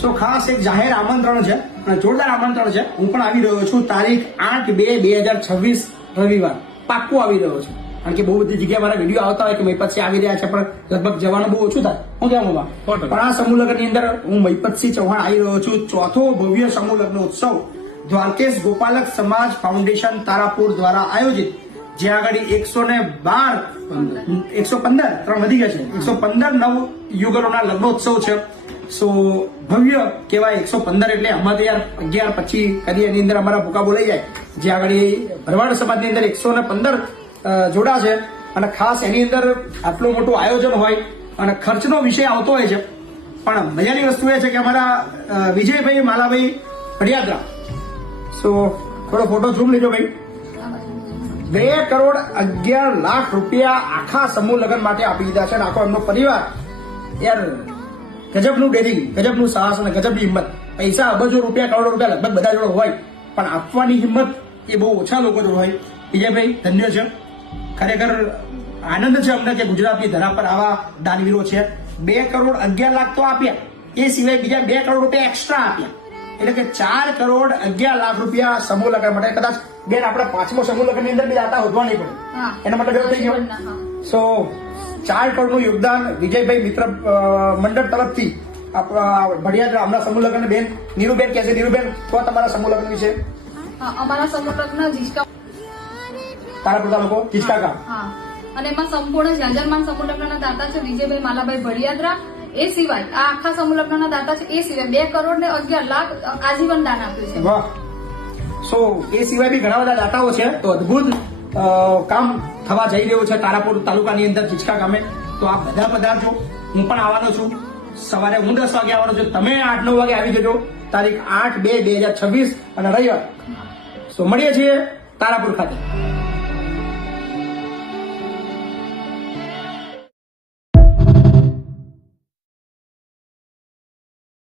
સો ખાસ એક જાહેર આમંત્રણ છે અને જોરદાર આમંત્રણ છે. હું પણ આવી રહ્યો છું તારીખ 8/2/2026 રવિવાર. પાક્કું આવી રહ્યો છું, કારણ કે બહુ બધી જગ્યાએ મારા વિડીયો આવતા હોય કે મહિપતસિંહ આવી રહ્યા છે, પણ લગભગ જવાનું બહુ ઓછું થાય. હું કેમ બાબા? પણ આ સમૂહ લગ્નની અંદર હું મહિપતસિંહ ચૌહાણ આવી રહ્યો છું. ચોથો ભવ્ય સમૂહ લગ્ન ઉત્સવ દ્વારકેશ ગોપાલક સમાજ ફાઉન્ડેશન તારાપુર દ્વારા આયોજિત, જ્યાં આગળ 115 ત્રણ વધી ગયા છે, 115 નવ યુગલોના લગ્નોત્સવ છે. સો ભવ્ય કહેવાય 115 એટલે આમાં તો યાર 11 પછી કદી એની અંદર અમારા ભૂકા બોલાઈ જાય. જ્યાં આગળ ભરવાડ સમાજની અંદર 115 જોડા છે અને ખાસ એની અંદર આટલું મોટું આયોજન હોય અને ખર્ચનો વિષય આવતો હોય છે. પણ મજાની વસ્તુ એ છે કે અમારા વિજયભાઈ માલાભાઈ ભડિયાદરા, સો થોડો ફોટો ઝૂમ લેજો ભાઈ, 2,11,00,000 રૂપિયા આખા સમૂહ લગ્ન માટે આપી દીધા છે અને આખો એમનો પરિવાર. યાર ગજબનું ડેરિંગ, ગજબનું સાહસ અને ગજબની હિંમત. પૈસા અબજો રૂપિયા, કરોડો રૂપિયા લગભગ બધા જોડે હોય, પણ આપવાની હિંમત એ બહુ ઓછા લોકો જોડે હોય. વિજયભાઈ ધન્ય છે, ખરેખર આનંદ છે અમને કે ગુજરાતની ધરા પર આવા દાનવીરો છે. 2,11,00,000 તો આપ્યા, એ સિવાય બીજા 2 કરોડ રૂપિયા એક્સ્ટ્રા આપ્યા, એટલે કે 4,11,00,000 રૂપિયા સમૂહ લગ્ન માટે. કદાચ બેન આપણે 5મો સમૂહ લગ્ન ની અંદર બી દાતા હોદવા નહીં પડે, એના માટે બેન થઈ ગયો. સો 4 કરોડનું યોગદાન વિજયભાઈ મિત્ર મંડળ તરફથી આપણા ભડિયાદરા હમણાં સમૂહ લગ્ન. બેન નીરુબેન કહે છે, નીરુબેન તો તમારા સમૂહ લગ્ન વિશે. અમારા સમૂહ લગ્ન જીસકા તારા બધા લોકો કિચકાકા, અને એમાં સંપૂર્ણ જાજરમાન સમૂહ લગ્નના દાતા છે વિજયભાઈ માલાભાઈ ભડિયાદરા. એ સિવાય આ આખા સમૂહ લગ્નના દાતા છે, એ સિવાય 2,11,00,000 આજીવન દાન આપ્યું છે. વાહ. સો એ સિવાય બી ઘણા બધા દાતાઓ છે. તો અદભુત કામ થવા જઈ રહ્યું છે તારાપુર તાલુકાની અંદર ચીચકા ગામે. તો આપ બધા પધારજો, હું પણ આવવાનો છું. સવારે હું 10 વાગે આવવાનો છું, તમે 8-9 વાગે આવી જજો. તારીખ 8/2/2026 અને રવિવાર. સો મળીએ છીએ તારાપુર ખાતે.